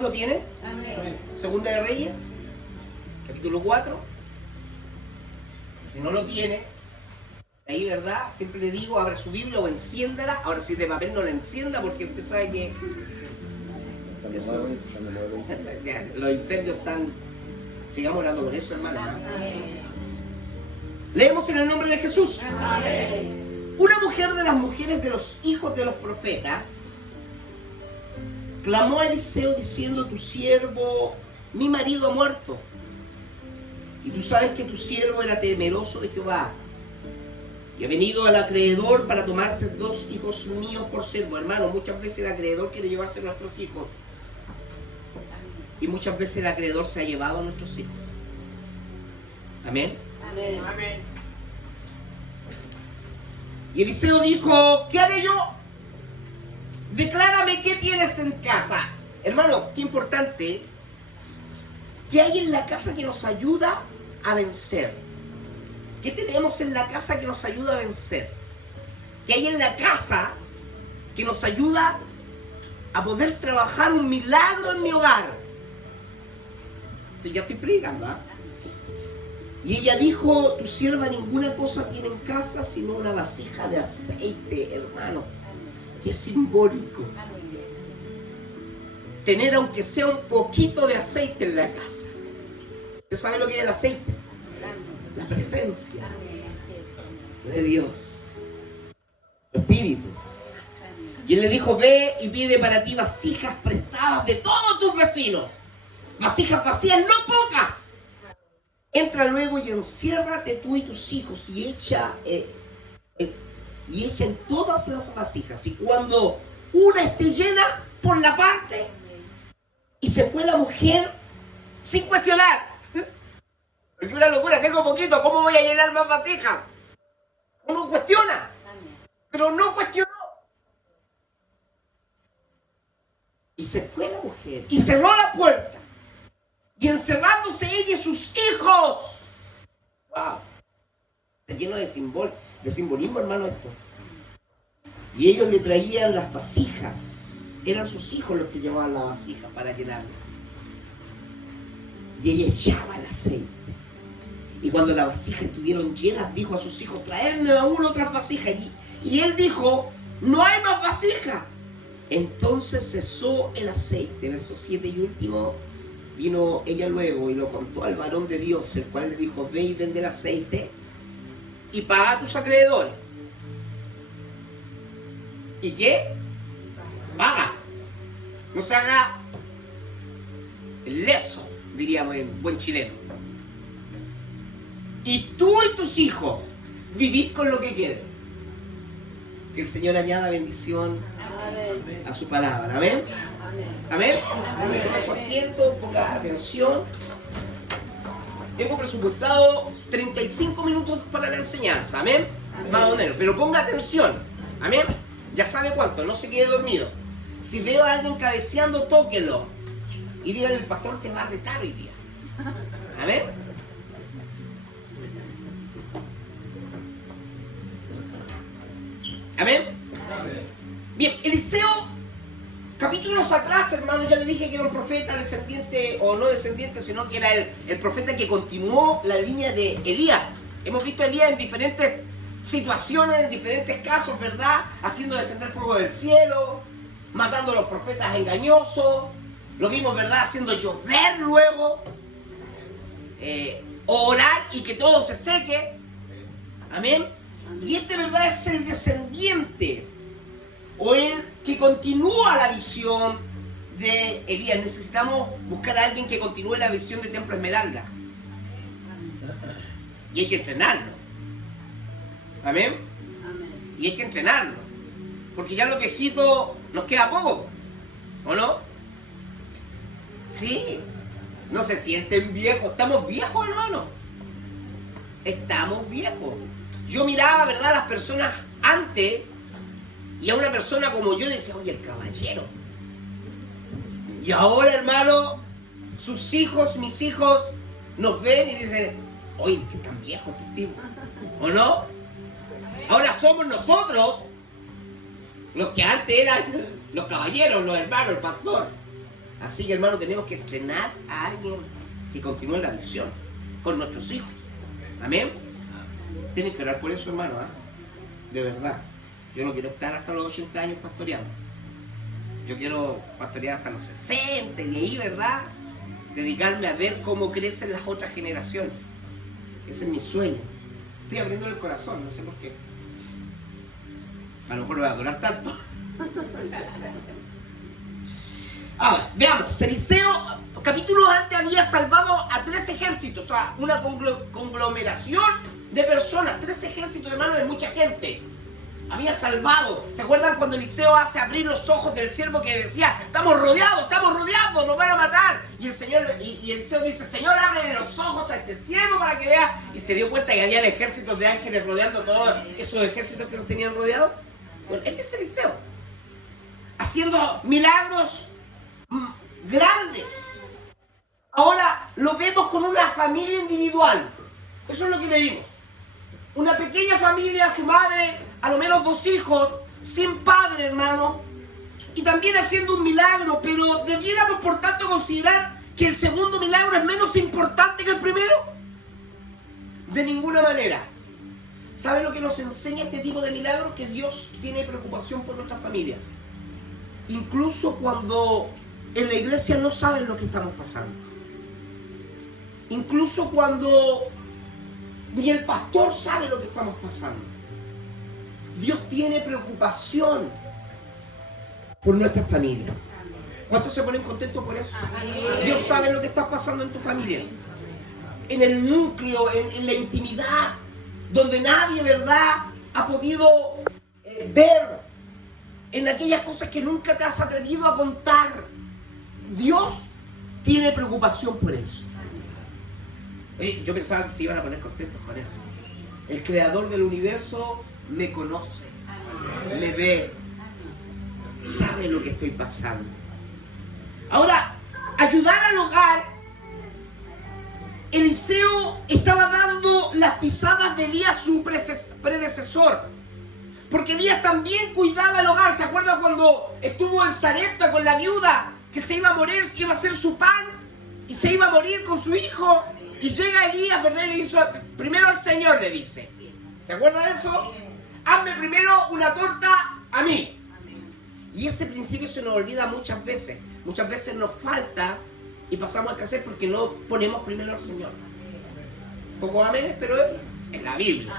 ¿Lo tiene? Amén. Segunda de Reyes, capítulo 4. Si no lo tiene, ahí, ¿verdad? Siempre le digo, abra su Biblia o enciéndala. Ahora, si es de papel, no la encienda porque usted sabe que eso, ya, los incendios están... Sigamos orando por eso, hermano. Leemos en el nombre de Jesús. Una mujer de las mujeres de los hijos de los profetas clamó a Eliseo diciendo: tu siervo, mi marido ha muerto. Y tú sabes que tu siervo era temeroso de Jehová. Y ha venido al acreedor para tomarse 2 hijos míos por siervo. Hermano, muchas veces el acreedor quiere llevarse a nuestros hijos. Y muchas veces el acreedor se ha llevado a nuestros hijos. Amén. Amén. Amén. Y Eliseo dijo: ¿qué haré yo? Declárame qué tienes en casa. Hermano, qué importante. ¿Qué hay en la casa que nos ayuda a vencer? ¿Qué tenemos en la casa que nos ayuda a vencer? ¿Qué hay en la casa que nos ayuda a poder trabajar un milagro en mi hogar? Ya estoy predicando, ¿ah? Y ella dijo: tu sierva ninguna cosa tiene en casa sino una vasija de aceite, hermano. Qué simbólico. Tener aunque sea un poquito de aceite en la casa. ¿Usted sabe lo que es el aceite? La presencia de Dios, su Espíritu. Y él le dijo: ve y pide para ti vasijas prestadas de todos tus vecinos. Vasijas vacías, no pocas. Entra luego y enciérrate tú y tus hijos y echa en todas las vasijas. Y cuando una esté llena, pon la parte. Y se fue la mujer sin cuestionar. Porque una locura, tengo poquito, ¿cómo voy a llenar más vasijas? Uno cuestiona, pero no cuestionó. Y se fue la mujer y cerró la puerta. Y encerrándose ella y sus hijos. ¡Wow! Está lleno de simbolismo, hermano, esto. Y ellos le traían las vasijas. Eran sus hijos los que llevaban la vasija para llenarla. Y ella echaba el aceite. Y cuando las vasijas estuvieron llenas, dijo a sus hijos: traedme aún otras vasijas. Y él dijo: no hay más vasijas. Entonces cesó el aceite. Verso 7 y último. Vino ella luego y lo contó al varón de Dios, el cual le dijo: ve y vende el aceite y paga a tus acreedores. ¿Y qué? Paga. No se haga el leso, diríamos en buen chileno. Y tú y tus hijos vivid con lo que quede. Que el Señor añada bendición a su palabra. Amén. Amén. Toma su asiento, ponga atención. Tengo presupuestado 35 minutos para la enseñanza. Amén. Más o menos. Pero ponga atención. Amén. Ya sabe cuánto, no se quede dormido. Si veo a alguien cabeceando, tóquelo. Y dígale: el pastor te va a retar hoy día. Amén. Amén. Bien, Eliseo, capítulos atrás, hermanos, ya le dije que era un profeta descendiente, o no descendiente, sino que era el profeta que continuó la línea de Elías. Hemos visto a Elías en diferentes situaciones, en diferentes casos, ¿verdad? Haciendo descender fuego del cielo, matando a los profetas engañosos. Lo vimos, ¿verdad? Haciendo llover luego, orar y que todo se seque. Amén. Y este, ¿verdad?, es el descendiente, o el que continúa la visión de Elías. Necesitamos buscar a alguien que continúe la visión de Templo Esmeralda. Y hay que entrenarlo. Amén. Y hay que entrenarlo. Porque ya los viejitos nos queda poco. ¿O no? Sí. No se sienten viejos. Estamos viejos, hermano. Estamos viejos. Yo miraba, ¿verdad?, a las personas antes, y a una persona como yo decía: oye, el caballero. Y ahora, hermano, sus hijos, mis hijos, nos ven y dicen: oye, que tan viejo este tipo. ¿O no? Ahora somos nosotros los que antes eran los caballeros, los hermanos, el pastor. Así que, hermano, tenemos que entrenar a alguien que continúe la misión con nuestros hijos. Amén. Tienen que orar por eso, hermano, de verdad. Yo no quiero estar hasta los 80 años pastoreando. Yo quiero pastorear hasta los 60 y ahí, ¿verdad?, dedicarme a ver cómo crecen las otras generaciones. Ese es mi sueño. Estoy abriendo el corazón, no sé por qué. A lo mejor no va a durar tanto. Ahora, veamos. Eliseo, capítulos antes, había salvado a 3 ejércitos, o sea, una conglomeración de personas, 3 ejércitos, hermano, de mucha gente. Había salvado. ¿Se acuerdan cuando Eliseo hace abrir los ojos del siervo que decía, estamos rodeados, nos van a matar? Y el Señor, y Eliseo dice, Señor, ábrele los ojos a este siervo para que vea. Y se dio cuenta que había ejércitos de ángeles rodeando todos esos ejércitos que los tenían rodeados. Bueno, este es Eliseo, haciendo milagros grandes. Ahora lo vemos con una familia individual. Eso es lo que leímos. Una pequeña familia, su madre, a lo menos 2 hijos, sin padre, hermano, y también haciendo un milagro, pero debiéramos por tanto considerar que el segundo milagro es menos importante que el primero. De ninguna manera. ¿Sabe lo que nos enseña este tipo de milagros? Que Dios tiene preocupación por nuestras familias. Incluso cuando en la iglesia no saben lo que estamos pasando. Incluso cuando ni el pastor sabe lo que estamos pasando. Dios tiene preocupación por nuestras familias. ¿Cuántos se ponen contentos por eso? Dios sabe lo que está pasando en tu familia. En el núcleo, en la intimidad, donde nadie, ¿verdad?, ha podido ver, en aquellas cosas que nunca te has atrevido a contar. Dios tiene preocupación por eso. Yo pensaba que se iban a poner contentos con eso. El creador del universo me conoce, me ve, sabe lo que estoy pasando. Ahora, ayudar al hogar. Eliseo estaba dando las pisadas de Elías, su predecesor. Porque Elías también cuidaba el hogar. ¿Se acuerdan cuando estuvo en Sarepta con la viuda que se iba a morir, iba a hacer su pan y se iba a morir con su hijo? Y llega Elías, ¿verdad? Y le hizo, primero al Señor le dice. ¿Se acuerdan de eso? Hazme primero una torta a mí. Y ese principio se nos olvida muchas veces. Muchas veces nos falta y pasamos a hacer porque no ponemos primero al Señor. Pocos amenes, pero en la Biblia.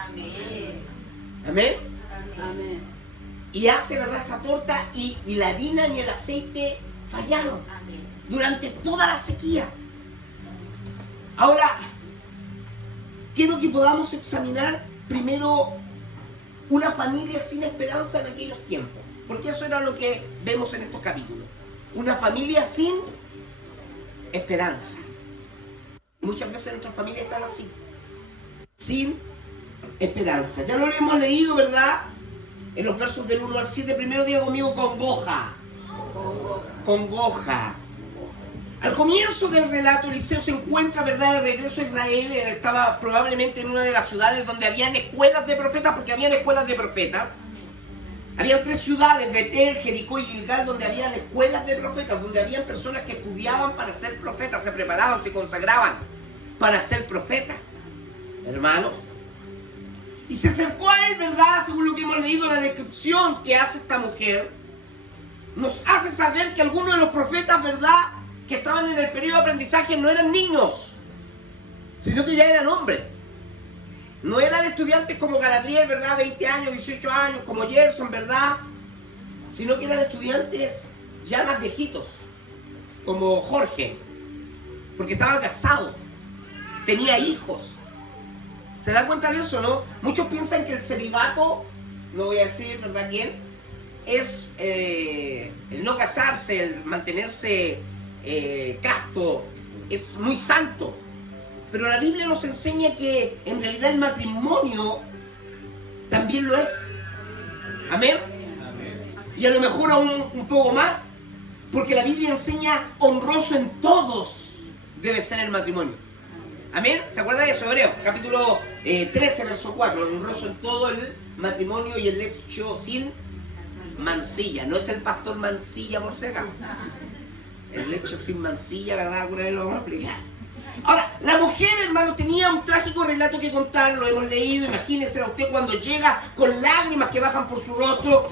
Amén. Amén. Y hace, ¿verdad?, esa torta y la harina ni el aceite fallaron durante toda la sequía. Ahora, quiero que podamos examinar primero una familia sin esperanza en aquellos tiempos. Porque eso era lo que vemos en estos capítulos. Una familia sin esperanza. Muchas veces nuestras familias están así, sin esperanza. Ya lo hemos leído, ¿verdad?, en los versos del 1 al 7. Primero diga conmigo, congoja. Congoja. Al comienzo del relato, Eliseo se encuentra, ¿verdad?, de regreso a Israel. Él estaba probablemente en una de las ciudades donde habían escuelas de profetas, porque habían escuelas de profetas. Habían 3 ciudades, Betel, Jericó y Gilgal, donde habían escuelas de profetas, donde habían personas que estudiaban para ser profetas, se preparaban, se consagraban para ser profetas, hermanos. Y se acercó a él, ¿verdad?, según lo que hemos leído, la descripción que hace esta mujer, nos hace saber que algunos de los profetas, ¿verdad?, que estaban en el periodo de aprendizaje no eran niños, sino que ya eran hombres. No eran estudiantes como Galadriel, ¿verdad?, 20 años, 18 años, como Gerson, ¿verdad?, sino que eran estudiantes ya más viejitos, como Jorge, porque estaba casado, tenía hijos. ¿Se da cuenta de eso, no? Muchos piensan que el celibato, no voy a decir, ¿verdad?, quién, es el no casarse, el mantenerse casto, es muy santo. Pero la Biblia nos enseña que en realidad el matrimonio también lo es. Amén. Y a lo mejor aún un poco más, porque la Biblia enseña honroso en todos debe ser el matrimonio. Amén. ¿Se acuerda de eso? Hebreos, capítulo 13, verso 4. Honroso en todo el matrimonio y el hecho sin mancilla. No es el pastor Mancilla, por si acaso. El lecho sin mancilla, ¿verdad? Alguna vez lo vamos a explicar. Ahora, la mujer, hermano, tenía un trágico relato que contar, lo hemos leído. Imagínese a usted cuando llega con lágrimas que bajan por su rostro,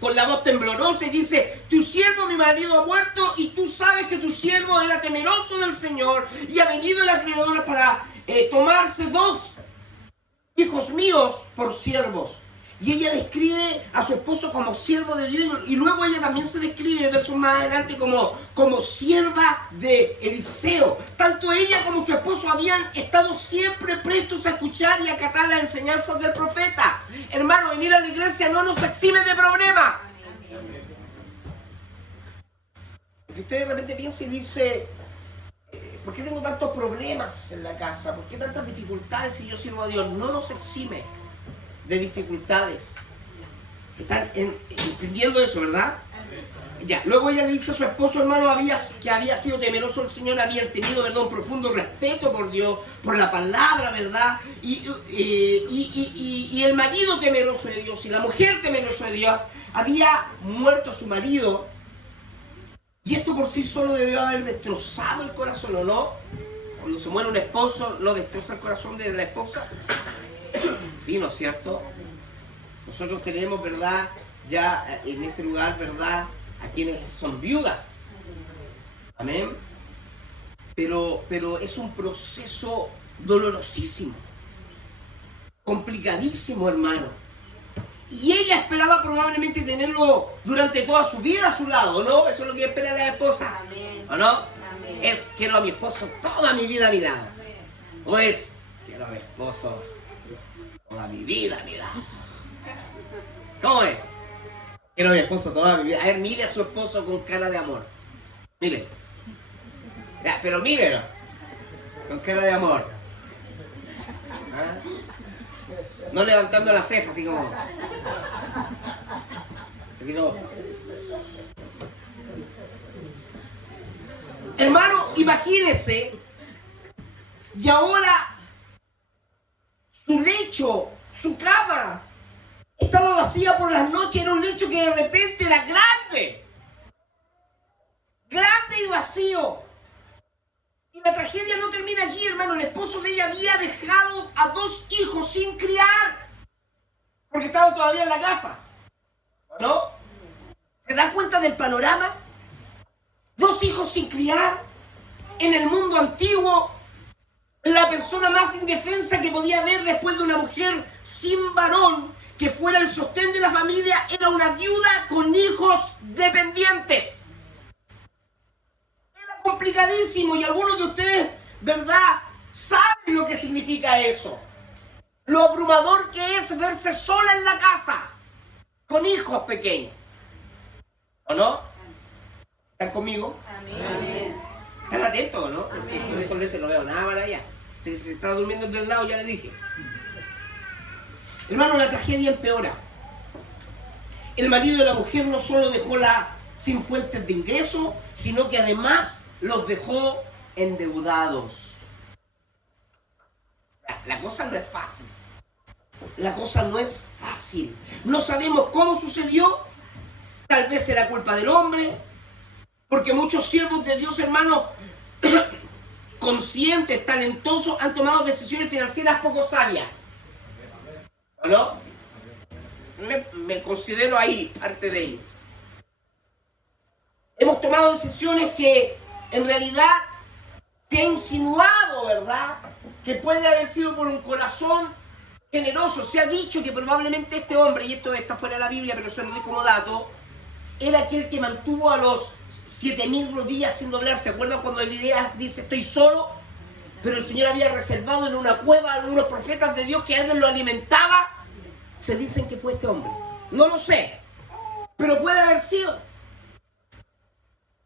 con la voz temblorosa, y dice: tu siervo, mi marido, ha muerto, y tú sabes que tu siervo era temeroso del Señor, y ha venido la criadora para tomarse 2 hijos míos por siervos. Y ella describe a su esposo como siervo de Dios, y luego ella también se describe, versos más adelante, como sierva de Eliseo. Tanto ella como su esposo habían estado siempre prestos a escuchar y acatar las enseñanzas del profeta. Hermano, venir a la iglesia no nos exime de problemas. Porque usted de repente piensa y dice: ¿por qué tengo tantos problemas en la casa? ¿Por qué tantas dificultades si yo sirvo a Dios? No nos exime de dificultades. ¿Están entendiendo eso, verdad? Ya, luego ella le dice a su esposo, hermano, que había sido temeroso del Señor, habían tenido, ¿verdad?, un profundo respeto por Dios, por la palabra, ¿verdad? Y el marido temeroso de Dios y la mujer temerosa de Dios, había muerto su marido. Y esto por sí solo debió haber destrozado el corazón, ¿o no? Cuando se muere un esposo, ¿no destroza el corazón de la esposa? Sí, ¿no es cierto? Nosotros tenemos, ¿verdad?, ya en este lugar, ¿verdad?, a quienes son viudas. Amén. Pero es un proceso dolorosísimo, complicadísimo, hermano. Y ella esperaba probablemente tenerlo durante toda su vida a su lado, ¿o no? Eso es lo que espera la esposa. Amén. ¿O no? Amén. Es: quiero a mi esposo toda mi vida a mi lado. O es: quiero a mi esposo toda mi vida a mi lado. ¿Cómo es? Quiero a mi esposo toda mi vida. A ver, mire a su esposo con cara de amor. Mire. Ya, pero mírelo. Con cara de amor. ¿Ah? No levantando las cejas, así como... Hermano, imagínese. Y ahora su lecho, su cama, estaba vacía por las noches. Era un lecho que de repente era grande. Grande y vacío. Y la tragedia no termina allí, hermano. El esposo de ella había dejado a 2 hijos sin criar, porque estaban todavía en la casa. ¿No? ¿Se dan cuenta del panorama? 2 hijos sin criar. En el mundo antiguo, la persona más indefensa que podía haber después de una mujer sin varón que fuera el sostén de la familia era una viuda con hijos dependientes. Era complicadísimo, y algunos de ustedes, ¿verdad?, saben lo que significa eso. Lo abrumador que es verse sola en la casa con hijos pequeños. ¿O no? ¿Están conmigo? Amén. ¿Están atentos, no? Porque con estos lentes no veo nada para allá. Si se está durmiendo del lado, ya le dije. Hermano, la tragedia empeora. El marido de la mujer no solo dejó sin fuentes de ingreso, sino que además los dejó endeudados. La cosa no es fácil. La cosa no es fácil. No sabemos cómo sucedió. Tal vez será culpa del hombre, porque muchos siervos de Dios, hermano, conscientes, talentosos, han tomado decisiones financieras poco sabias. ¿No? Me considero ahí, parte de ellos. Hemos tomado decisiones que en realidad se ha insinuado, ¿verdad?, que puede haber sido por un corazón generoso. Se ha dicho que probablemente este hombre, y esto está fuera de la Biblia, pero se lo doy como dato, era aquel que mantuvo a los 7.000 rodillas sin doblar. ¿Se acuerdan cuando Elías dice: estoy solo? Pero el Señor había reservado en una cueva a unos profetas de Dios que alguien lo alimentaba. Se dicen que fue este hombre. No lo sé, pero puede haber sido.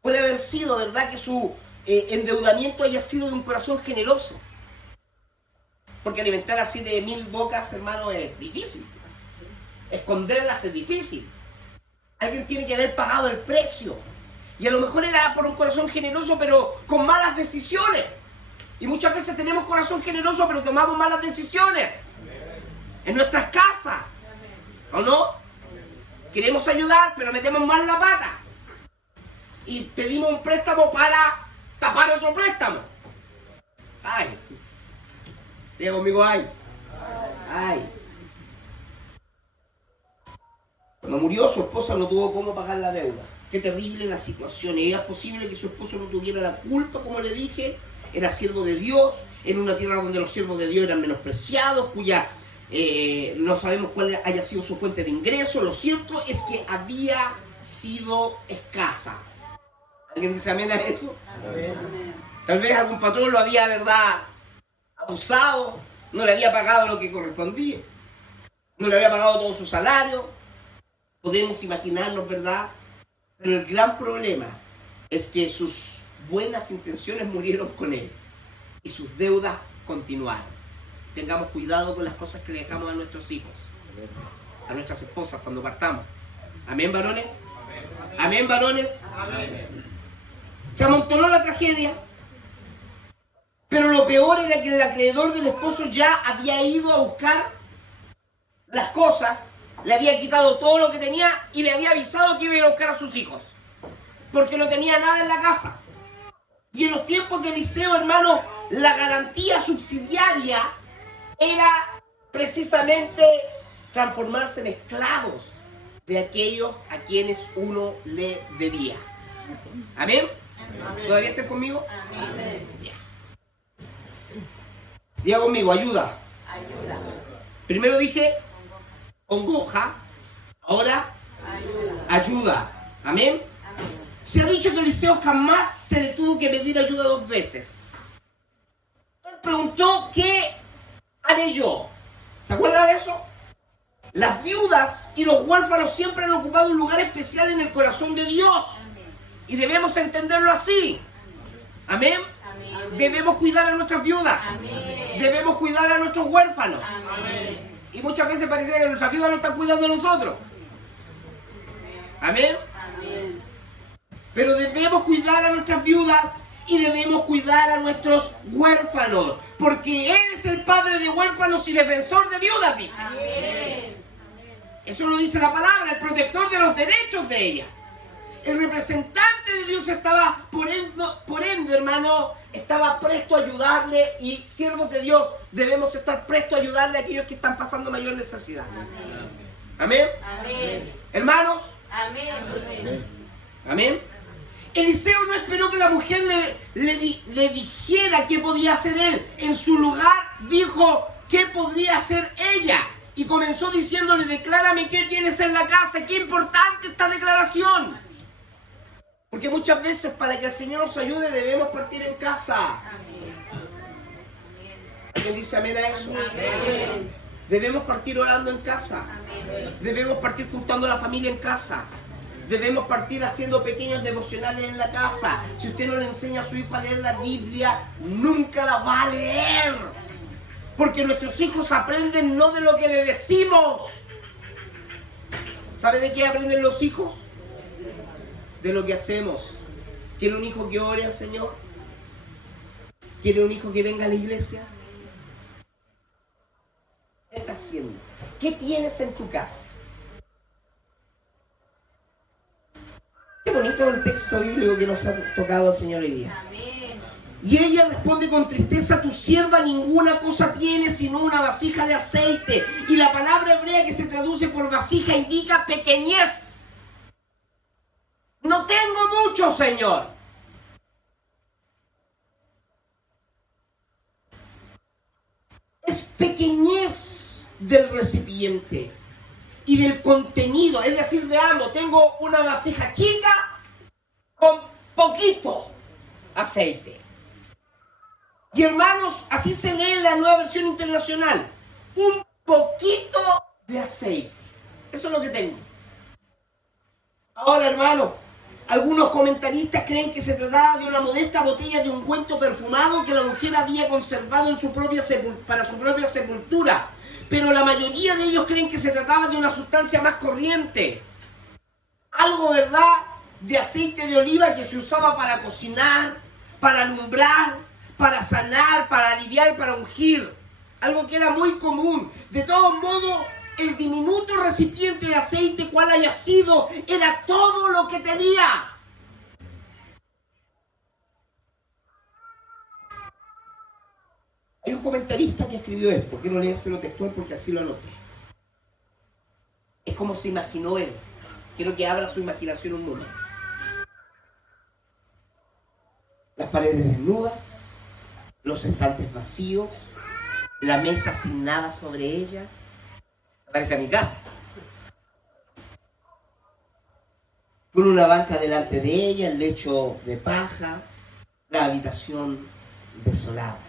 Puede haber sido, ¿verdad?, que su endeudamiento haya sido de un corazón generoso. Porque alimentar a 7.000 bocas, hermano, es difícil. Esconderlas es difícil. Alguien tiene que haber pagado el precio. Y a lo mejor era por un corazón generoso, pero con malas decisiones. Y muchas veces tenemos corazón generoso, pero tomamos malas decisiones. En nuestras casas. ¿O no? Queremos ayudar, pero metemos mal la pata. y pedimos un préstamo para tapar otro préstamo. Ay, diga conmigo, ay. Ay. Cuando murió su esposa no tuvo cómo pagar la deuda. Qué terrible la situación. Y era posible que su esposo no tuviera la culpa, como le dije. Era siervo de Dios, en una tierra donde los siervos de Dios eran menospreciados, cuya no sabemos cuál haya sido su fuente de ingreso. Lo cierto es que había sido escasa. ¿Alguien dice amén a eso? Amén. Tal vez algún patrón lo había, ¿verdad?, abusado, no le había pagado lo que correspondía, no le había pagado todo su salario. Podemos imaginarnos, ¿verdad? Pero el gran problema es que sus buenas intenciones murieron con él y sus deudas continuaron. Tengamos cuidado con las cosas que le dejamos a nuestros hijos, a nuestras esposas cuando partamos. ¿Amén, varones? ¿Amén, varones? Amén. Se amontonó la tragedia, pero lo peor era que el acreedor del esposo ya había ido a buscar las cosas, le había quitado todo lo que tenía y le había avisado que iba a ir a buscar a sus hijos, porque no tenía nada en la casa. Y en los tiempos de Eliseo, hermano, la garantía subsidiaria era precisamente transformarse en esclavos de aquellos a quienes uno le debía. ¿Amén? Amén. ¿Todavía estás conmigo? Amén. Ya. Diga conmigo, ayuda. Ayuda. Primero dije congoja, ahora ayuda. Amén. Amén. Se ha dicho que Eliseo jamás se le tuvo que pedir ayuda 2 veces. Él preguntó, ¿qué haré yo? ¿Se acuerda de eso? Las viudas y los huérfanos siempre han ocupado un lugar especial en el corazón de Dios. Amén. Y debemos entenderlo así. Amén. Amén. Debemos cuidar a nuestras viudas. Amén. Debemos cuidar a nuestros huérfanos. Amén. Y muchas veces parece que nuestras viudas no están cuidando a nosotros. Amén. Amén. Pero debemos cuidar a nuestras viudas y debemos cuidar a nuestros huérfanos, porque Él es el padre de huérfanos y defensor de viudas, dice. Amén. Eso lo dice la palabra, el protector de los derechos de ellas. El representante de Dios estaba, por ende, hermano, estaba presto a ayudarle, y siervos de Dios debemos estar prestos a ayudarle a aquellos que están pasando mayor necesidad. Amén. Amén. Amén. Hermanos. Amén. Amén. Amén. Eliseo no esperó que la mujer le dijera qué podía hacer él. En su lugar dijo qué podría hacer ella. Y comenzó diciéndole, declárame qué tienes en la casa. Qué importante esta declaración. Porque muchas veces para que el Señor nos ayude debemos partir en casa. ¿Alguien dice amén a eso? Amén. Debemos partir orando en casa. Amén. Debemos partir juntando a la familia en casa. Debemos partir haciendo pequeños devocionales en la casa. Si usted no le enseña a su hijo a leer la Biblia, nunca la va a leer. Porque nuestros hijos aprenden no de lo que le decimos. ¿Sabe de qué aprenden los hijos? De lo que hacemos. ¿Quiere un hijo que ore al Señor? ¿Quiere un hijo que venga a la iglesia? ¿Qué estás haciendo? ¿Qué tienes en tu casa? Qué bonito el texto bíblico que nos ha tocado el Señor hoy día. Amén. Y ella responde con tristeza, tu sierva ninguna cosa tiene sino una vasija de aceite. Y la palabra hebrea que se traduce por vasija indica pequeñez. No tengo mucho, Señor. Es pequeñez del recipiente y del contenido, es decir, de ambos. Tengo una vasija chica con poquito aceite. Y hermanos, así se lee en la Nueva Versión Internacional. Un poquito de aceite. Eso es lo que tengo. Ahora, hermanos, algunos comentaristas creen que se trataba de una modesta botella de ungüento perfumado que la mujer había conservado en para su propia sepultura. Pero la mayoría de ellos creen que se trataba de una sustancia más corriente. Algo, ¿verdad?, de aceite de oliva que se usaba para cocinar, para alumbrar, para sanar, para aliviar, para ungir. Algo que era muy común. De todos modos, el diminuto recipiente de aceite, cual haya sido, era todo lo que tenía. un comentarista que escribió esto. Quiero leérselo textual porque así lo anoté. Es como se imaginó él. Quiero que abra su imaginación un momento. Las paredes desnudas, los estantes vacíos, la mesa sin nada sobre ella. Parece a mi casa. Con una banca delante de ella, el lecho de paja, la habitación desolada.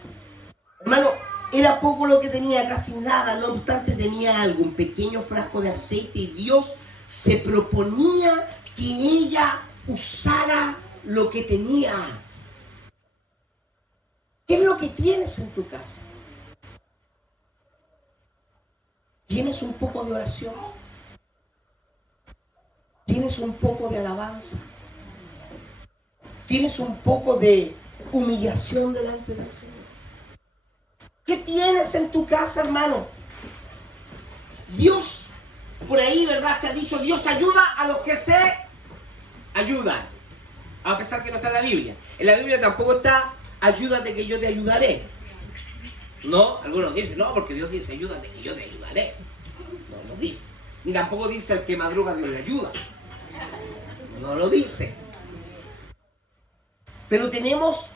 Hermano, era poco lo que tenía, casi nada, no obstante tenía algo, un pequeño frasco de aceite, y Dios se proponía que ella usara lo que tenía. ¿Qué es lo que tienes en tu casa? ¿Tienes un poco de oración? ¿Tienes un poco de alabanza? ¿Tienes un poco de humillación delante del Señor? ¿Qué tienes en tu casa, hermano? Dios, por ahí, ¿verdad? Se ha dicho, Dios ayuda a los que se ayudan. A pesar que no está en la Biblia. En la Biblia tampoco está, ayúdate que yo te ayudaré. No, algunos dicen, no, porque Dios dice, ayúdate que yo te ayudaré. No lo dice. Ni tampoco dice, el que madruga Dios le ayuda. No lo dice. Pero tenemos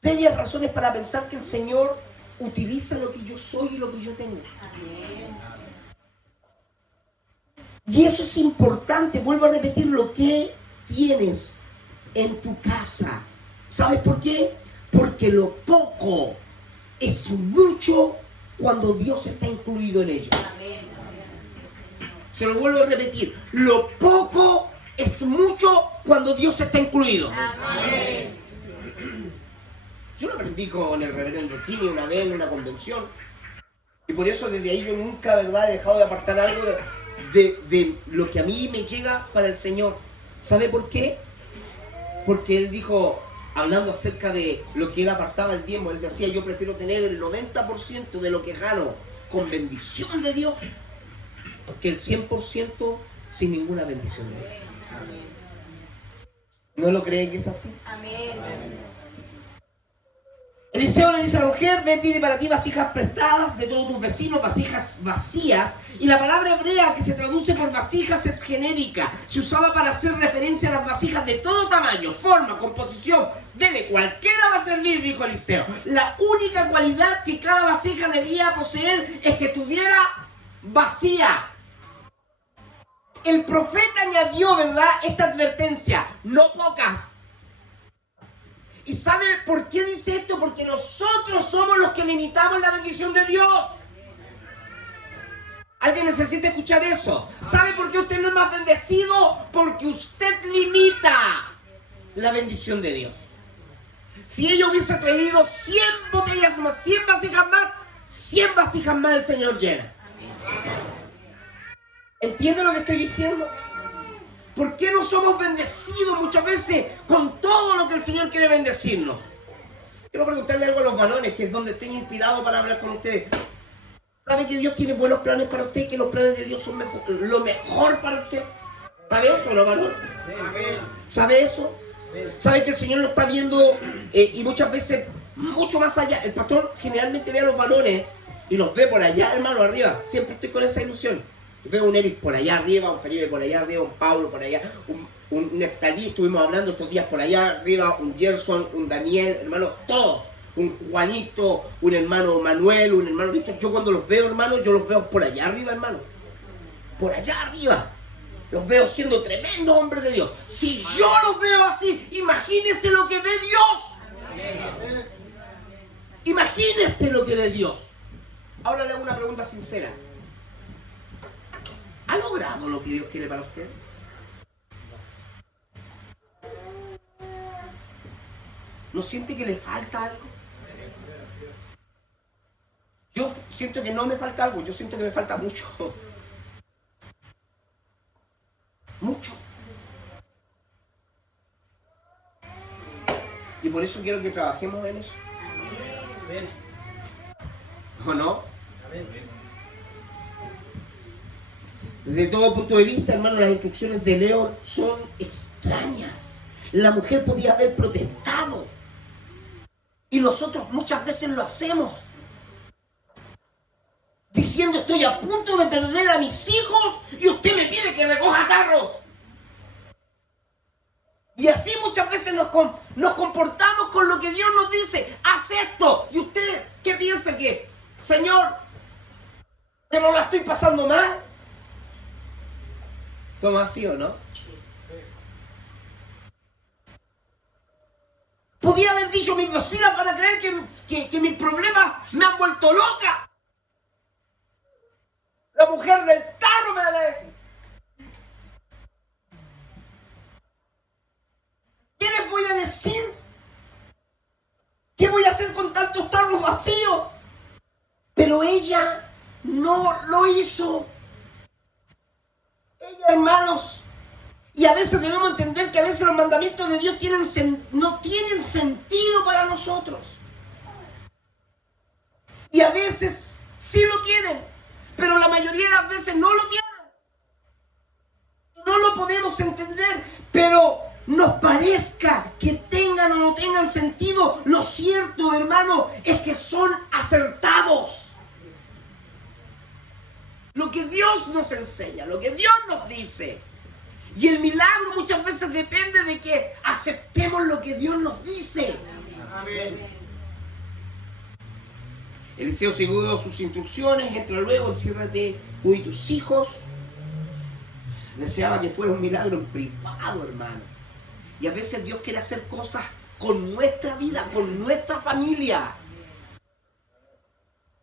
serias razones para pensar que el Señor utiliza lo que yo soy y lo que yo tengo. Y eso es importante. Vuelvo a repetir, lo que tienes en tu casa. ¿Sabes por qué? Porque lo poco es mucho cuando Dios está incluido en ello. Se lo vuelvo a repetir. Lo poco es mucho cuando Dios está incluido. Amén. Yo lo aprendí con el reverendo Tini una vez en una convención. Y por eso desde ahí yo nunca, ¿verdad?, he dejado de apartar algo de lo que a mí me llega para el Señor. ¿Sabe por qué? Porque él dijo, hablando acerca de lo que él apartaba el diezmo, él decía, yo prefiero tener el 90% de lo que gano con bendición de Dios que el 100% sin ninguna bendición de Dios. ¿No lo creen que es así? Amén. Eliseo le dice a la mujer, ven, pide para ti vasijas prestadas de todos tus vecinos, vasijas vacías. Y la palabra hebrea que se traduce por vasijas es genérica. Se usaba para hacer referencia a las vasijas de todo tamaño, forma, composición. Dele, cualquiera va a servir, dijo Eliseo. La única cualidad que cada vasija debía poseer es que estuviera vacía. El profeta añadió, ¿verdad?, esta advertencia, no pocas. ¿Y sabe por qué dice esto? Porque nosotros somos los que limitamos la bendición de Dios. ¿Alguien necesita escuchar eso? ¿Sabe por qué usted no es más bendecido? Porque usted limita la bendición de Dios. Si ella hubiese traído 100 botellas más, 100 vasijas más, 100 vasijas más el Señor llena. ¿Entiende lo que estoy diciendo? ¿Por qué no somos bendecidos muchas veces con todo lo que el Señor quiere bendecirnos? Quiero preguntarle algo a los varones, que es donde estoy inspirado para hablar con ustedes. ¿Sabe que Dios tiene buenos planes para usted? Que los planes de Dios son lo mejor para usted. ¿Sabe eso, no, varón? ¿Sabe eso? ¿Sabe que el Señor lo está viendo y muchas veces mucho más allá? El pastor generalmente ve a los varones y los ve por allá, hermano, arriba. Siempre estoy con esa ilusión. Veo un Eric por allá arriba, un Felipe por allá arriba, un Pablo por allá, un Neftalí, estuvimos hablando estos días por allá arriba, un Gerson, un Daniel, hermano, todos, un Juanito, un hermano Manuel, un hermano Víctor. Yo cuando los veo, hermano, yo los veo por allá arriba, hermano, por allá arriba, los veo siendo tremendos hombres de Dios. Si yo los veo así, imagínense lo que ve Dios. Imagínense lo que ve Dios. Ahora le hago una pregunta sincera. ¿Ha logrado lo que Dios quiere para usted? ¿No siente que le falta algo? Yo siento que no me falta algo, yo siento que me falta mucho. Mucho. Y por eso quiero que trabajemos en eso. ¿O no? Desde todo punto de vista, hermano, las instrucciones de León son extrañas. La mujer podía haber protestado. Y nosotros muchas veces lo hacemos. diciendo estoy a punto de perder a mis hijos y usted me pide que recoja tarros. Y así muchas veces nos comportamos con lo que Dios nos dice, haz esto. ¿Y usted qué piensa que, Señor, que no la estoy pasando mal? ¿Cómo así o no? Podía haber dicho mis vecinas para creer que mis problemas me han vuelto loca. La mujer del tarro me va a decir. ¿Qué les voy a decir? ¿Qué voy a hacer con tantos tarros vacíos? Pero ella no lo hizo. Ella, hermanos, y a veces debemos entender que a veces los mandamientos de Dios no tienen sentido para nosotros. Y a veces sí lo tienen, pero la mayoría de las veces no lo tienen. No lo podemos entender, pero nos parezca que tengan o no tengan sentido, lo cierto, hermano, es que son acertados. Lo que Dios nos enseña, lo que Dios nos dice. Y el milagro muchas veces depende de que aceptemos lo que Dios nos dice. Amén. Eliseo siguió sus instrucciones, entra luego, enciérrate tú y tus hijos. Deseaba que fuera un milagro en privado, hermano. Y a veces Dios quiere hacer cosas con nuestra vida, con nuestra familia.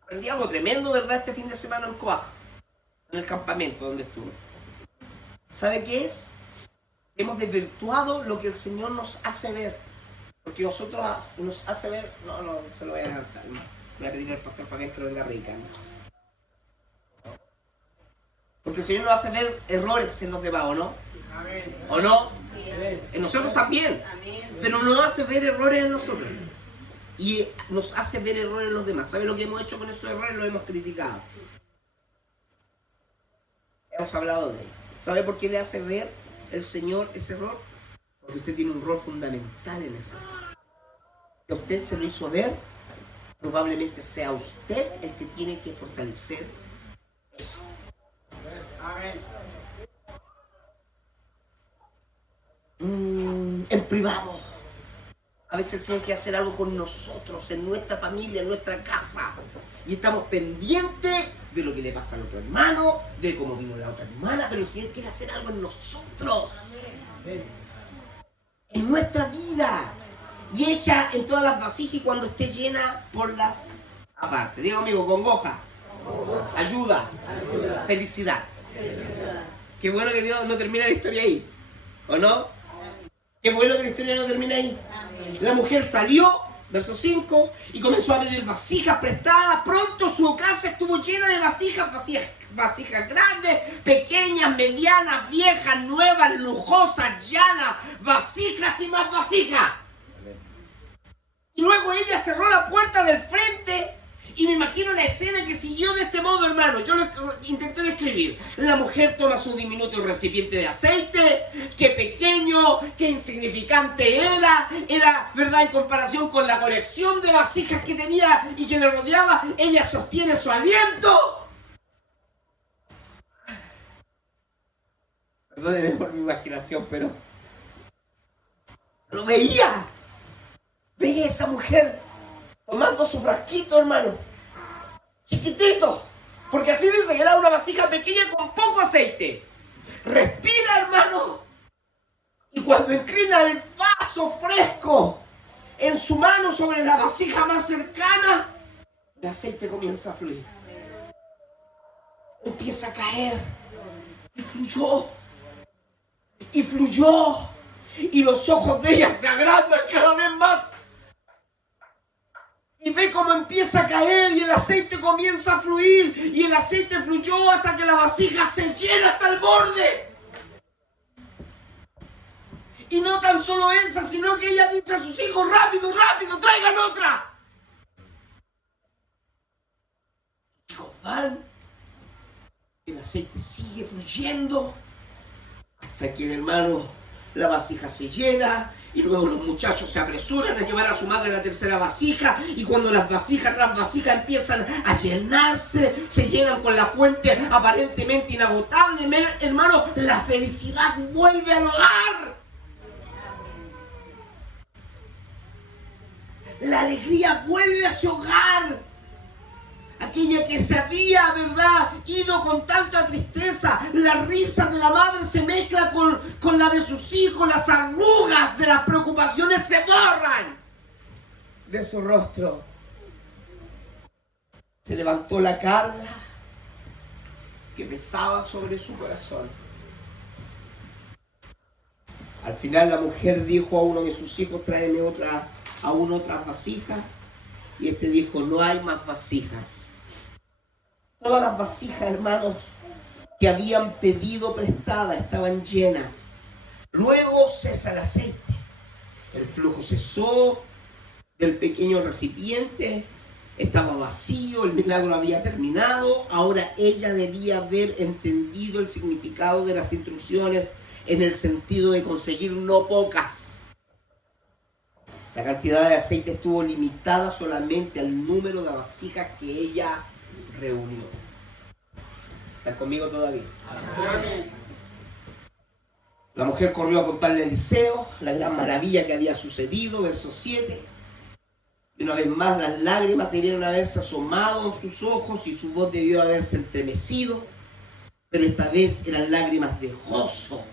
Aprendí algo tremendo, ¿verdad? Este fin de semana en Coaja, en el campamento donde estuve. ¿Sabe qué es? Hemos desvirtuado lo que el Señor nos hace ver. Porque nosotros nos hace ver... No, se lo voy a adelantar, hermano. Voy a pedir al pastor Fabián que lo venga a predicar. Porque el Señor nos hace ver errores en los demás, ¿o no? ¿O no? En nosotros también. Pero nos hace ver errores en nosotros. Y nos hace ver errores en los demás. ¿Sabe lo que hemos hecho con esos errores? Lo hemos criticado. Hemos hablado de ello. ¿Sabe por qué le hace ver el Señor ese error? Porque usted tiene un rol fundamental en ese error. Si a usted se lo hizo ver, probablemente sea usted el que tiene que fortalecer eso. Amén. En privado. A veces el Señor quiere hacer algo con nosotros, en nuestra familia, en nuestra casa. Y estamos pendientes de lo que le pasa al otro hermano, de cómo vino la otra hermana, pero el Señor quiere hacer algo en nosotros. En nuestra vida. Y echa en todas las vasijas y cuando esté llena, ponlas aparte. Diga amigo, congoja, ayuda, felicidad. Qué bueno que Dios no termina la historia ahí, ¿o no? Qué bueno que la historia no termina ahí. La mujer salió, verso 5, y comenzó a pedir vasijas prestadas. Pronto su casa estuvo llena de vasijas grandes, pequeñas, medianas, viejas, nuevas, lujosas, llanas, vasijas y más vasijas. Y luego ella cerró la puerta del frente y me imagino la escena que siguió de este modo, hermano. Yo lo intenté describir. La mujer toma su diminuto recipiente de aceite. Qué pequeño, qué insignificante era, ¿verdad? En comparación con la colección de vasijas que tenía y que le rodeaba. Ella sostiene su aliento. Perdónenme por mi imaginación, pero lo veía. Veía a esa mujer tomando su frasquito, hermano, chiquitito, porque así dice que era una vasija pequeña con poco aceite. Respira, hermano, y cuando inclina el vaso fresco en su mano sobre la vasija más cercana, el aceite comienza a fluir. Empieza a caer y fluyó, y fluyó, y los ojos de ella se agrandan cada vez más. Y ve cómo empieza a caer y el aceite comienza a fluir. Y el aceite fluyó hasta que la vasija se llena hasta el borde. Y no tan solo esa, sino que ella dice a sus hijos, rápido, rápido, traigan otra. Los hijos van. El aceite sigue fluyendo. Hasta que, hermano, la vasija se llena. Y luego los muchachos se apresuran a llevar a su madre la tercera vasija, y cuando las vasijas tras vasijas empiezan a llenarse, se llenan con la fuente aparentemente inagotable, hermano, la felicidad vuelve al hogar. La alegría vuelve a su hogar. Aquella que se había, ¿verdad?, ido con tanta tristeza. La risa de la madre se mezcla con la de sus hijos. Las arrugas de las preocupaciones se borran de su rostro. Se levantó la carga que pesaba sobre su corazón. Al final la mujer dijo a uno de sus hijos: tráeme otras vasijas. Y este dijo: no hay más vasijas. Todas las vasijas, hermanos, que habían pedido prestadas estaban llenas. Luego cesa el aceite. El flujo cesó del pequeño recipiente. Estaba vacío, el milagro había terminado. Ahora ella debía haber entendido el significado de las instrucciones en el sentido de conseguir no pocas. La cantidad de aceite estuvo limitada solamente al número de vasijas que ella reunió. ¿Están conmigo todavía? Amén. La mujer corrió a contarle a Eliseo la gran maravilla que había sucedido, verso 7. Y una vez más las lágrimas debieron haberse asomado en sus ojos y su voz debió haberse entremecido, pero esta vez eran lágrimas de gozo.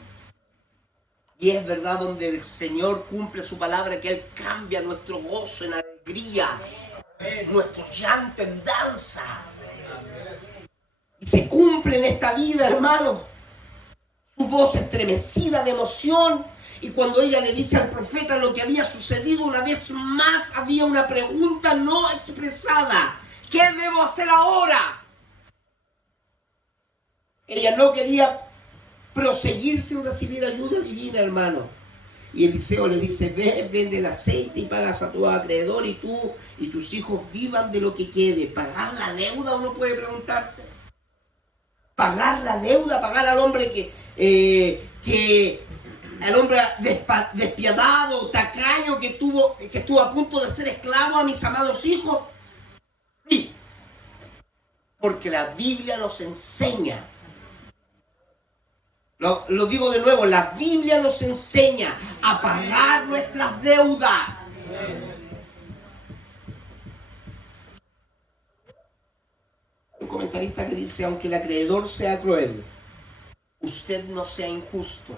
Y es verdad, donde el Señor cumple su palabra, que Él cambia nuestro gozo en alegría, nuestro llanto en danza. Y se cumple en esta vida, hermano. Su voz estremecida de emoción. Y cuando ella le dice al profeta lo que había sucedido, una vez más había una pregunta no expresada. ¿Qué debo hacer ahora? Ella no quería proseguir sin recibir ayuda divina, hermano. Y Eliseo le dice: ve, vende el aceite y pagas a tu acreedor, y tú y tus hijos vivan de lo que quede. ¿Pagar la deuda? Uno puede preguntarse. Pagar la deuda, pagar al hombre al hombre despiadado, tacaño, que estuvo a punto de ser esclavo a mis amados hijos. Sí, porque la Biblia nos enseña. Lo digo de nuevo, la Biblia nos enseña a pagar nuestras deudas. Un comentarista que dice: aunque el acreedor sea cruel, usted no sea injusto.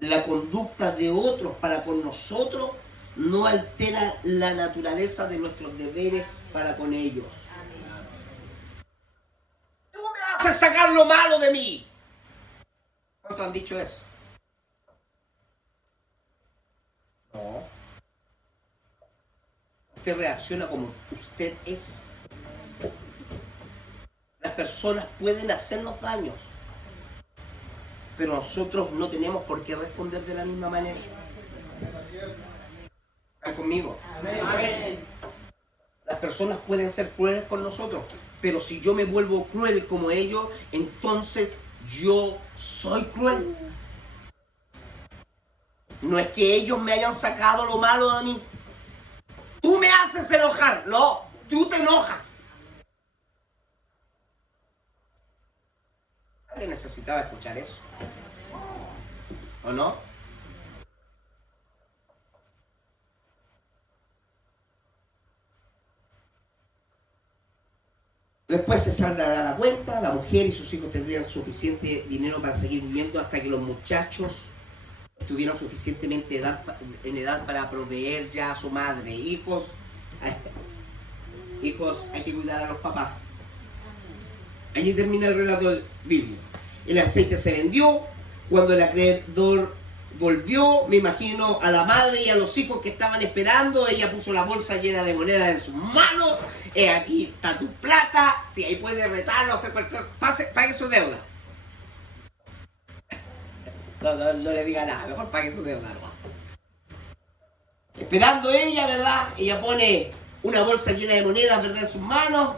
La conducta de otros para con nosotros no altera la naturaleza de nuestros deberes para con ellos. Tú me haces sacar lo malo de mí. ¿Cuántos han dicho eso? No. Usted reacciona como usted es. Las personas pueden hacernos daños, pero nosotros no tenemos por qué responder de la misma manera. ¿Están conmigo? Amén. Las personas pueden ser crueles con nosotros, pero si yo me vuelvo cruel como ellos, entonces yo soy cruel. No es que ellos me hayan sacado lo malo de mí. Tú me haces enojar. No, tú te enojas. ¿Alguien necesitaba escuchar eso? ¿O no? Después se salda la cuenta, la mujer y sus hijos tendrían suficiente dinero para seguir viviendo hasta que los muchachos estuvieran suficientemente en edad para proveer ya a su madre. Hijos, hay que cuidar a los papás. Allí termina el relato bíblico. El aceite se vendió. Cuando el acreedor volvió, me imagino a la madre y a los hijos que estaban esperando. Ella puso la bolsa llena de monedas en sus manos. Aquí está tu plata. Si ahí puede retarlo, hacer cualquier cosa, pague su deuda. No le diga nada, mejor pague su deuda. No. Esperando ella, ¿verdad? Ella pone una bolsa llena de monedas, ¿verdad?, en sus manos.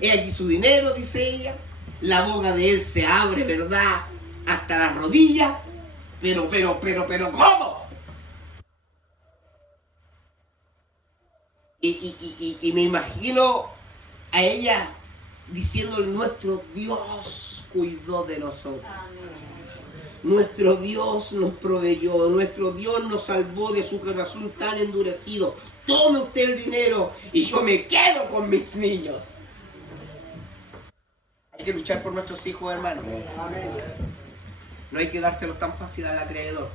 He aquí su dinero, dice ella. La boca de él se abre, ¿verdad?, hasta las rodillas. pero, ¿cómo? Y me imagino a ella diciéndole, nuestro Dios cuidó de nosotros. Nuestro Dios nos proveyó, nuestro Dios nos salvó de su corazón tan endurecido. Tome usted el dinero y yo me quedo con mis niños. Hay que luchar por nuestros hijos, hermanos. No hay que dárselos tan fácil al acreedor.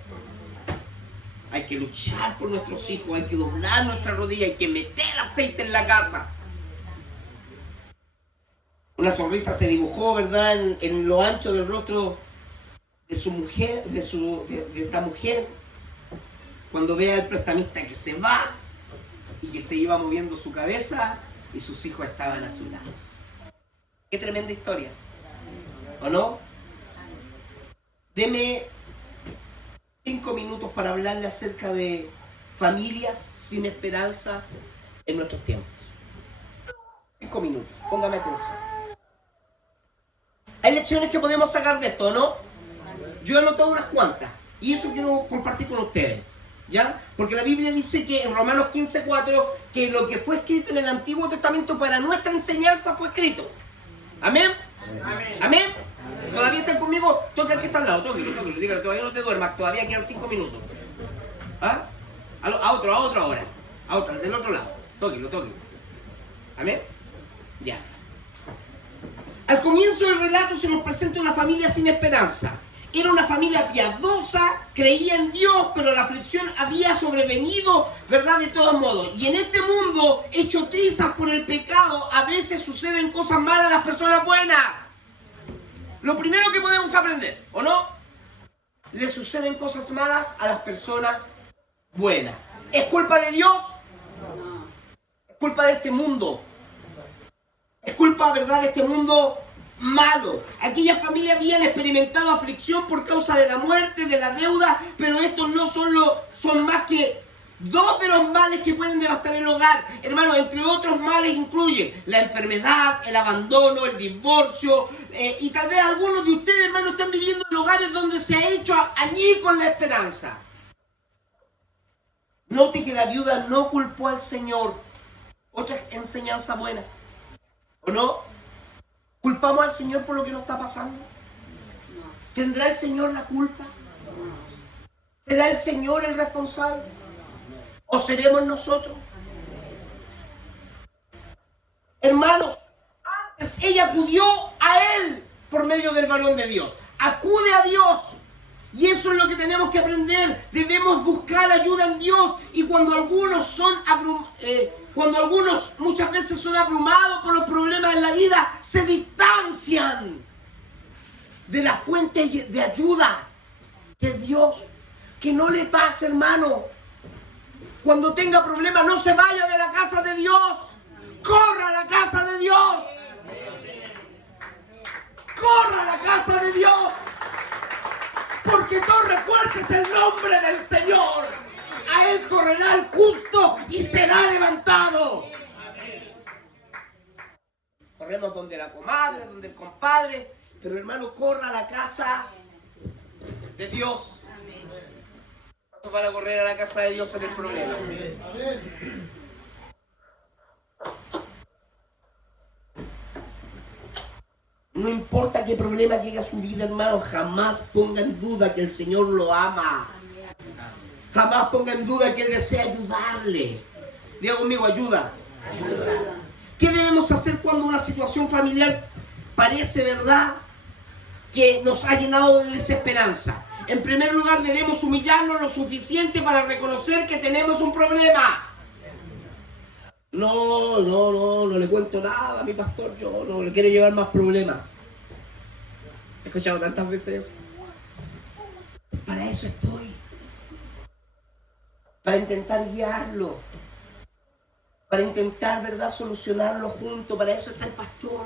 Hay que luchar por nuestros hijos, hay que doblar nuestra rodilla, hay que meter aceite en la casa. Una sonrisa se dibujó, ¿verdad?, en lo ancho del rostro de su mujer, de esta mujer, cuando ve al prestamista que se va y que se iba moviendo su cabeza y sus hijos estaban a su lado. Qué tremenda historia, ¿o no? Deme 5 minutos para hablarle acerca de familias sin esperanzas en nuestros tiempos. 5 minutos, póngame atención. Hay lecciones que podemos sacar de esto, ¿no? Yo he anotado unas cuantas y eso quiero compartir con ustedes, ¿ya? Porque la Biblia dice que en Romanos 15:4 que lo que fue escrito en el Antiguo Testamento para nuestra enseñanza fue escrito. ¿Amén? Amén. ¿Amén? ¿Todavía están conmigo? Toca el que está al lado, tóquelo, dígale, todavía no te duermas, todavía quedan 5 minutos. ¿Ah? A otro ahora, a otro, del otro lado, tóquelo. ¿Amén? Ya. Al comienzo del relato se nos presenta una familia sin esperanza. Era una familia piadosa, creía en Dios, pero la aflicción había sobrevenido, ¿verdad?, de todos modos. Y en este mundo, hecho trizas por el pecado, a veces suceden cosas malas a las personas buenas. Lo primero que podemos aprender, ¿o no? Le suceden cosas malas a las personas buenas. ¿Es culpa de Dios? ¿Es culpa de este mundo? ¿Es culpa, verdad, de este mundo malo? Aquellas familias habían experimentado aflicción por causa de la muerte, de la deuda, pero estos no son más que 2 de los males que pueden devastar el hogar. Hermanos, entre otros males incluyen la enfermedad, el abandono, el divorcio, y tal vez algunos de ustedes, hermanos, están viviendo en hogares donde se ha hecho añicos la esperanza. Note que la viuda no culpó al Señor. Otra enseñanza buena, ¿o no? ¿Culpamos al Señor por lo que nos está pasando? ¿Tendrá el Señor la culpa? ¿Será el Señor el responsable? ¿O seremos nosotros? Hermanos, antes ella acudió a Él por medio del varón de Dios. Acude a Dios. Y eso es lo que tenemos que aprender. Debemos buscar ayuda en Dios. Y cuando algunos muchas veces son abrumados por los problemas en la vida, se distancian de la fuente de ayuda que es Dios. Que no le pase, hermano. Cuando tenga problemas, no se vaya de la casa de Dios. Corra a la casa de Dios. Corra a la casa de Dios. Porque torre fuerte es el nombre del Señor. A Él correrá el justo y será levantado. Corremos donde la comadre, donde el compadre, pero hermano, corra a la casa de Dios. ¿Cuántos van a correr a la casa de Dios en el problema? No importa qué problema llegue a su vida, hermano, jamás ponga en duda que el Señor lo ama. Jamás ponga en duda que Él desea ayudarle. Diga conmigo, ayuda. ¿Qué debemos hacer cuando una situación familiar parece, verdad, que nos ha llenado de desesperanza? En primer lugar, debemos humillarnos lo suficiente para reconocer que tenemos un problema. No le cuento nada a mi pastor, yo no le quiero llevar más problemas. He escuchado tantas veces eso. Para eso estoy. Para intentar guiarlo. Para intentar, ¿verdad?, solucionarlo juntos. Para eso está el pastor.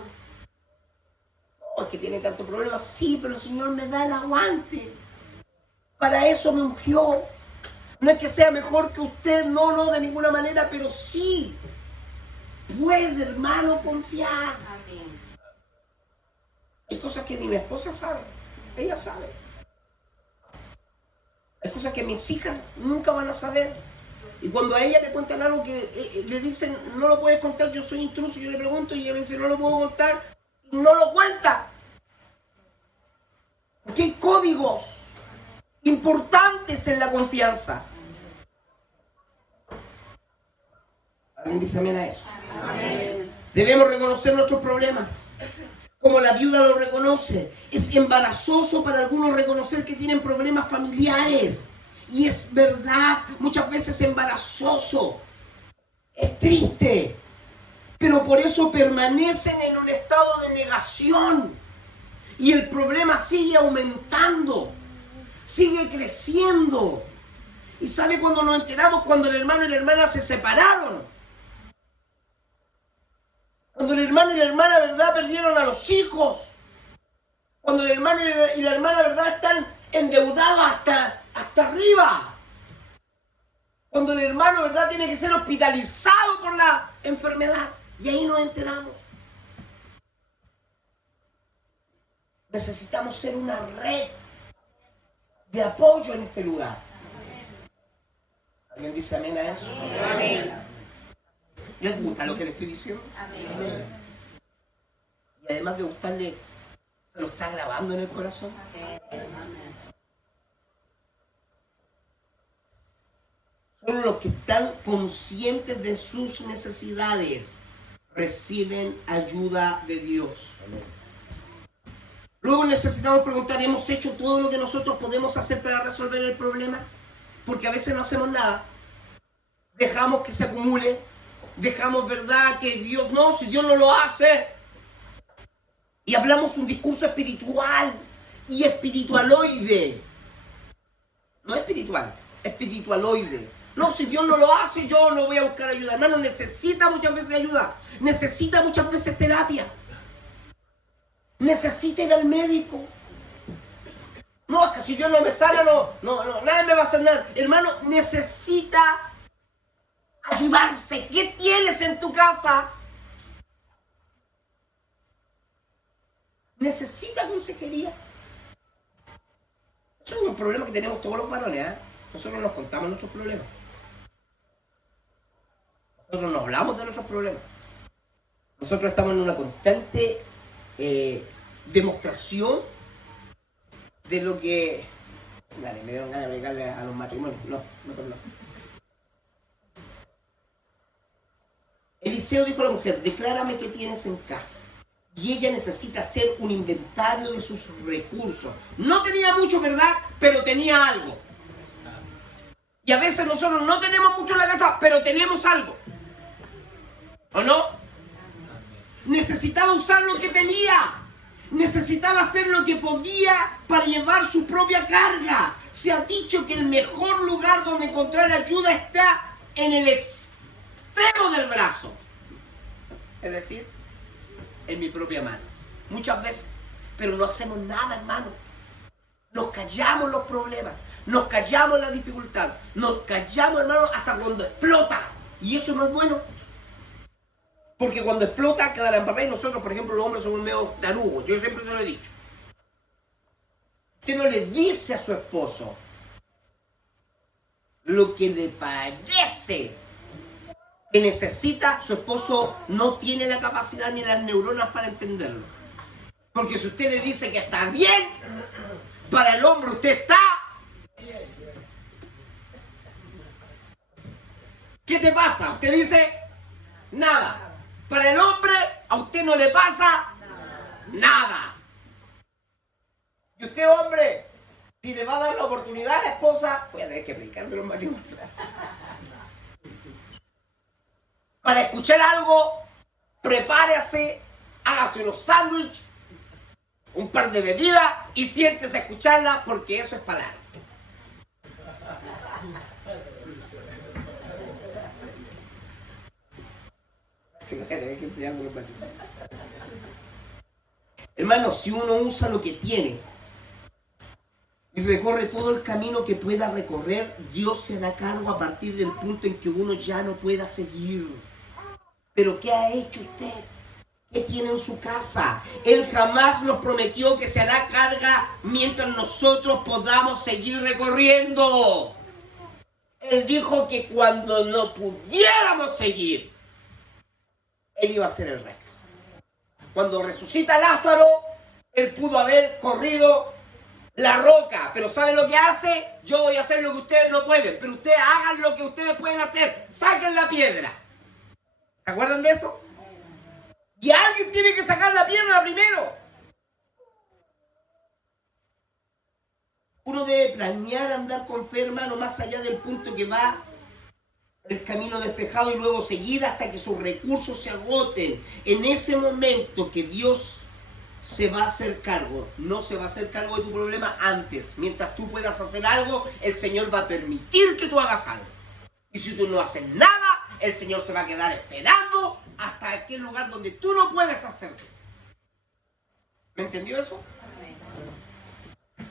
No, es que tiene tantos problemas. Sí, pero el Señor me da el aguante. Para eso me ungió. No es que sea mejor que usted, no, de ninguna manera, pero sí puede, hermano, confiar. Amén. Hay cosas que ni mi esposa sabe. Ella sabe. Hay cosas que mis hijas nunca van a saber. Y cuando a ella le cuentan algo que le dicen, no lo puedes contar, yo soy intruso, yo le pregunto y ella me dice, no lo puedo contar, y no lo cuenta. Porque hay códigos importantes en la confianza. ¿Alguien dice amén a eso? Amén. Debemos reconocer nuestros problemas, como la viuda lo reconoce. Es embarazoso para algunos reconocer que tienen problemas familiares. Y es verdad, muchas veces embarazoso. Es triste. Pero por eso permanecen en un estado de negación. Y el problema sigue aumentando. Sigue creciendo. ¿Y sabe cuando nos enteramos? Cuando el hermano y la hermana se separaron. Cuando el hermano y la hermana, ¿verdad?, perdieron a los hijos. Cuando el hermano y la hermana, ¿verdad?, están endeudados hasta arriba. Cuando el hermano, ¿verdad?, tiene que ser hospitalizado por la enfermedad. Y ahí nos enteramos. Necesitamos ser una red de apoyo en este lugar. ¿Alguien dice amén a eso? Amén. ¿Les gusta lo que le estoy diciendo? Amén. Y además de gustarle, se lo está grabando en el corazón. Amén. Solo los que están conscientes de sus necesidades reciben ayuda de Dios. Amén. Luego necesitamos preguntar, ¿hemos hecho todo lo que nosotros podemos hacer para resolver el problema? Porque a veces no hacemos nada. Dejamos que se acumule. Dejamos, ¿verdad?, que Dios no, si Dios no lo hace. Y hablamos un discurso espiritual y espiritualoide. No espiritual, espiritualoide. No, si Dios no lo hace, yo no voy a buscar ayuda. Hermano, necesita muchas veces ayuda. Necesita muchas veces terapia. Necesita ir al médico. No, es que si Dios no me sana, no, nadie me va a sanar. Hermano, necesita ayudarse. ¿Qué tienes en tu casa? Necesita consejería. Eso es un problema que tenemos todos los varones, ¿eh? Nosotros nos contamos nuestros problemas. Nosotros nos hablamos de nuestros problemas. Nosotros estamos en una constante demostración de lo que... Dale, me dieron ganas de pegarle a los matrimonios. No. Eliseo dijo a la mujer, declárame qué tienes en casa. Y ella necesita hacer un inventario de sus recursos. No tenía mucho, ¿verdad? Pero tenía algo. Y a veces nosotros no tenemos mucho en la casa, pero tenemos algo. ¿O no? Necesitaba usar lo que tenía. Necesitaba hacer lo que podía para llevar su propia carga. Se ha dicho que el mejor lugar donde encontrar ayuda está en el extremo del brazo. Es decir, en mi propia mano. Muchas veces. Pero no hacemos nada, hermano. Nos callamos los problemas. Nos callamos la dificultad. Nos callamos, hermano, hasta cuando explota. Y eso no es bueno. Porque cuando explota queda la embarrada y nosotros, por ejemplo, los hombres somos medio tarugos. Yo siempre se lo he dicho. Usted no le dice a su esposo lo que le parece que necesita, su esposo no tiene la capacidad ni las neuronas para entenderlo. Porque si usted le dice que está bien, para el hombre usted está... ¿Qué te pasa? Usted dice nada. Para el hombre, a usted no le pasa nada. Y usted, hombre, si le va a dar la oportunidad a la esposa, voy a tener que brincar de los matrimonios. Para escuchar algo, prepárese, hágase unos sándwiches, un par de bebidas y siéntese a escucharla porque eso es palabra. Así que voy a tener que enseñarme los matrimonios. Hermano, si uno usa lo que tiene y recorre todo el camino que pueda recorrer, Dios se da cargo a partir del punto en que uno ya no pueda seguir. Pero ¿qué ha hecho usted? que tiene en su casa. Él jamás nos prometió que se hará carga mientras nosotros podamos seguir recorriendo. Él dijo que cuando no pudiéramos seguir, Él iba a hacer el resto. Cuando resucita a Lázaro, Él pudo haber corrido la roca, pero ¿saben lo que hace? Yo voy a hacer lo que ustedes no pueden, pero ustedes hagan lo que ustedes pueden hacer, saquen la piedra. ¿Se acuerdan de eso? Y alguien tiene que sacar la piedra primero. Uno debe planear andar con fe, hermano, más allá del punto que va el camino despejado y luego seguir hasta que sus recursos se agoten. En ese momento que Dios se va a hacer cargo, no se va a hacer cargo de tu problema antes. Mientras tú puedas hacer algo, el Señor va a permitir que tú hagas algo. Y si tú no haces nada, el Señor se va a quedar esperando hasta aquel lugar donde tú no puedes hacerlo. ¿Me entendió eso?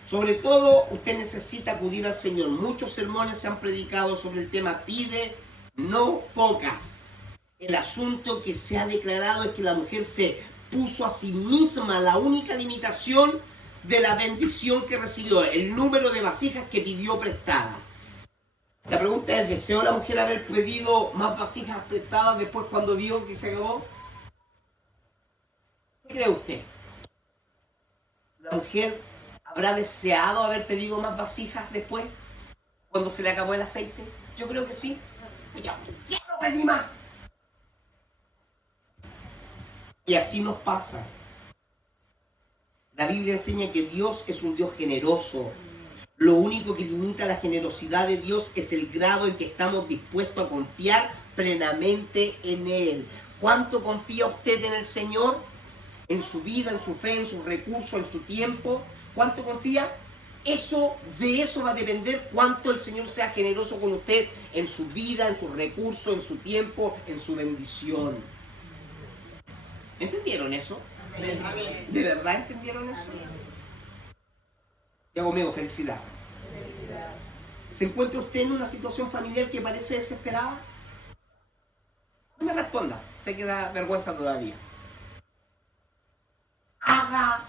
Sobre todo, usted necesita acudir al Señor. Muchos sermones se han predicado sobre el tema pide, no pocas. El asunto que se ha declarado es que la mujer se puso a sí misma la única limitación de la bendición que recibió, el número de vasijas que pidió prestada. La pregunta es, ¿deseó la mujer haber pedido más vasijas prestadas después cuando vio que se acabó? ¿Qué cree usted? ¿La mujer habrá deseado haber pedido más vasijas después, cuando se le acabó el aceite? Yo creo que sí. Escucha, quiero pedir más. Y así nos pasa. La Biblia enseña que Dios es un Dios generoso. Lo único que limita la generosidad de Dios es el grado en que estamos dispuestos a confiar plenamente en Él. ¿Cuánto confía usted en el Señor? En su vida, en su fe, en sus recursos, en su tiempo. ¿Cuánto confía? De eso va a depender cuánto el Señor sea generoso con usted en su vida, en sus recursos, en su tiempo, en su bendición. ¿Entendieron eso? Amén. ¿De verdad entendieron eso? Ya conmigo, felicidad. ¿Se encuentra usted en una situación familiar que parece desesperada? No me responda, sé que da vergüenza todavía. Haga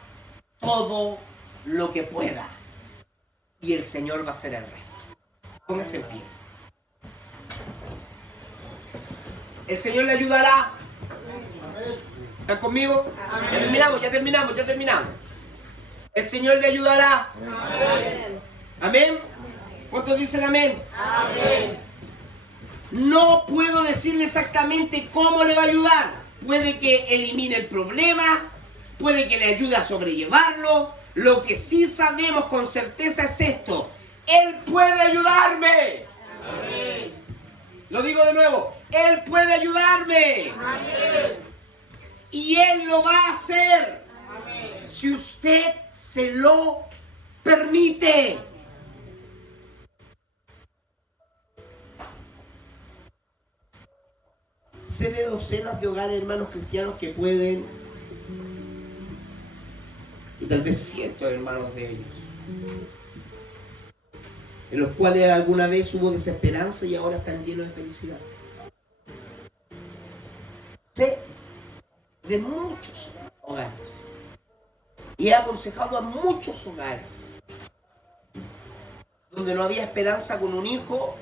todo lo que pueda y el Señor va a hacer el resto. Póngase en pie. El Señor le ayudará. ¿Están conmigo? Amén. Ya terminamos. El Señor le ayudará. Amén. ¿Amén? ¿Cuántos dicen amén? Amén. No puedo decirle exactamente cómo le va a ayudar. Puede que elimine el problema, puede que le ayude a sobrellevarlo. Lo que sí sabemos con certeza es esto: Él puede ayudarme. Amén. Lo digo de nuevo: Él puede ayudarme. Amén. Y Él lo va a hacer. Amén. Si usted se lo permite. Sé de docenas de hogares, hermanos cristianos, que pueden, y tal vez cientos de hermanos de ellos, en los cuales alguna vez hubo desesperanza y ahora están llenos de felicidad. Sé de muchos hogares y he aconsejado a muchos hogares donde no había esperanza con un hijo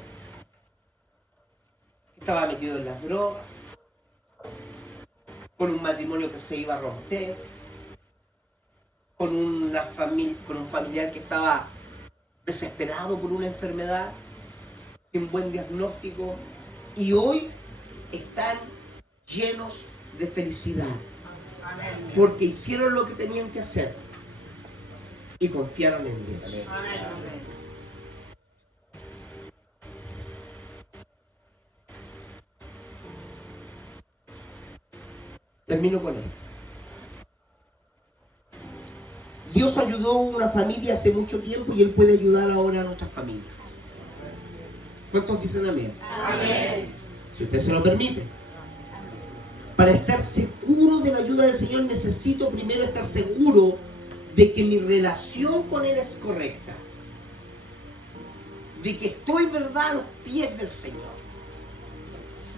que estaba metido en las drogas, con un matrimonio que se iba a romper, con un familiar que estaba desesperado por una enfermedad, sin buen diagnóstico, y hoy están llenos de felicidad, porque hicieron lo que tenían que hacer y confiaron en Dios. Termino con él. Dios ayudó a una familia hace mucho tiempo y Él puede ayudar ahora a nuestras familias. ¿Cuántos dicen amén? Amén. Si usted se lo permite. Para estar seguro de la ayuda del Señor, necesito primero estar seguro de que mi relación con Él es correcta. De que estoy, verdad, a los pies del Señor.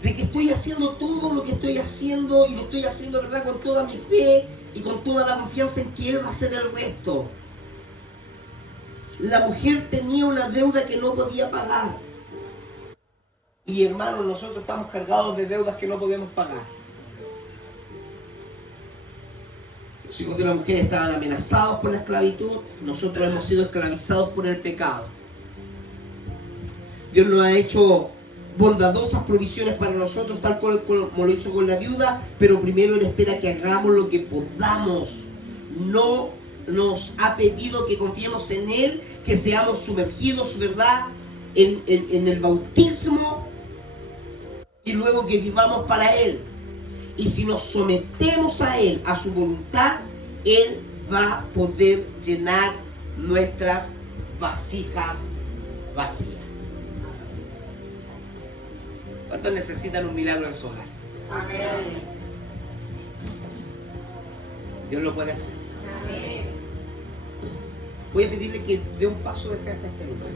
de que estoy haciendo todo lo que estoy haciendo y lo estoy haciendo, ¿verdad?, con toda mi fe y con toda la confianza en que Él va a hacer el resto. La mujer tenía una deuda que no podía pagar. Y hermanos, nosotros estamos cargados de deudas que no podemos pagar. Los hijos de la mujer estaban amenazados por la esclavitud. Nosotros hemos sido esclavizados por el pecado. Dios nos ha hecho bondadosas provisiones para nosotros, tal cual como lo hizo con la viuda, pero primero Él espera que hagamos lo que podamos. No nos ha pedido que confiemos en Él, que seamos sumergidos, ¿verdad?, en el bautismo y luego que vivamos para Él. Y si nos sometemos a Él, a su voluntad, Él va a poder llenar nuestras vasijas vacías. ¿Cuántos necesitan un milagro en su hogar? Amén. Dios lo puede hacer. Amén. Voy a pedirle que dé un paso de fe hasta este lugar.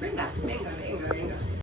Venga, venga.